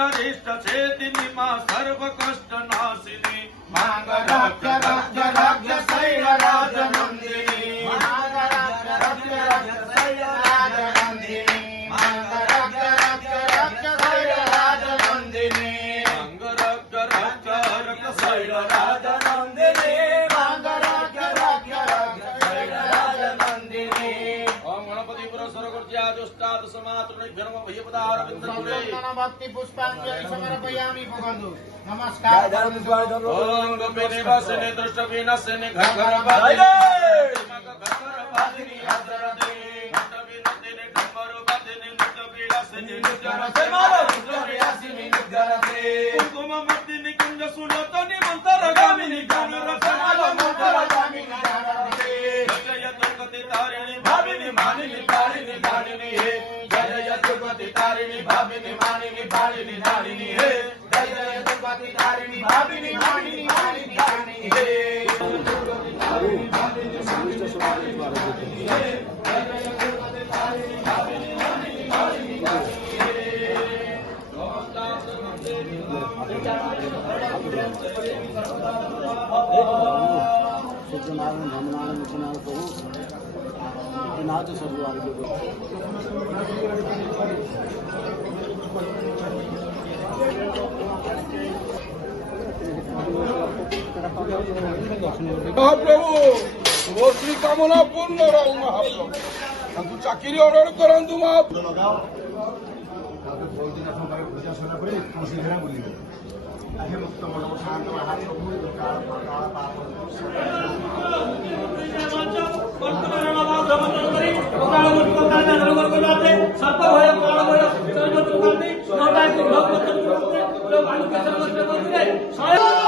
अष्टरिष्ट चेतिनी मां सर्व कष्ट नाशिनी मांगराज्य राज्य राज्य शैल राजनंदिनी मांगराज्य राज्य राज्य शैल राजनंदिनी मांगराज्य राज्य राज्य शैल राजनंदिनी मांगराज्य राज्य राज्य शैल राजनंदिनी मांगराज्य राज्य राज्य शैल राजनंदिनी। ओम गणपति पुरस्सर दुष्टाद समातृ जन्म भयपदार विंदुरे भक्ति पुष्पांजलि समर्पयामि भगवन्तु। नमस्कार। ओम गोपी निवासिनी दृष्ट विनाशिनी घर घर बाधिनी आदरदे घट विनतिनी डंबर बाधिनी नित्य विलासिनी नित्यरसे माला विलासिनी नित्यरसे कुंकुम मर्दिनी कुंज सुलतनी मंत्रगामिनी ज्ञान रसमाला मंत्रगामिनी ज्ञानरसे जय दुर्गति तारिणी भाविनी मानिनी तारिणी दारिणी हे जय दुर्गति तारिणी भाविनी मानिनी भालिनी दारिणी हे जय दुर्गति तारिणी भाविनी मानिनी मानिनी दारिणी हे दुर्गति तारिणी भाविनी मानिनी मानिनी दारिणी हे जय दुर्गति तारिणी भाविनी मानिनी मानिनी दारिणी हे नमस्कार नमस्ते सत्यनारायण धर्मनारायण मुसलमान प्रभु नाथ सर्ववाद महाप्रभु मोश्री कामना पूर्ण राहू महाप्रभु चाकरी ऑर्डर करंतु महाप्रभु सर्व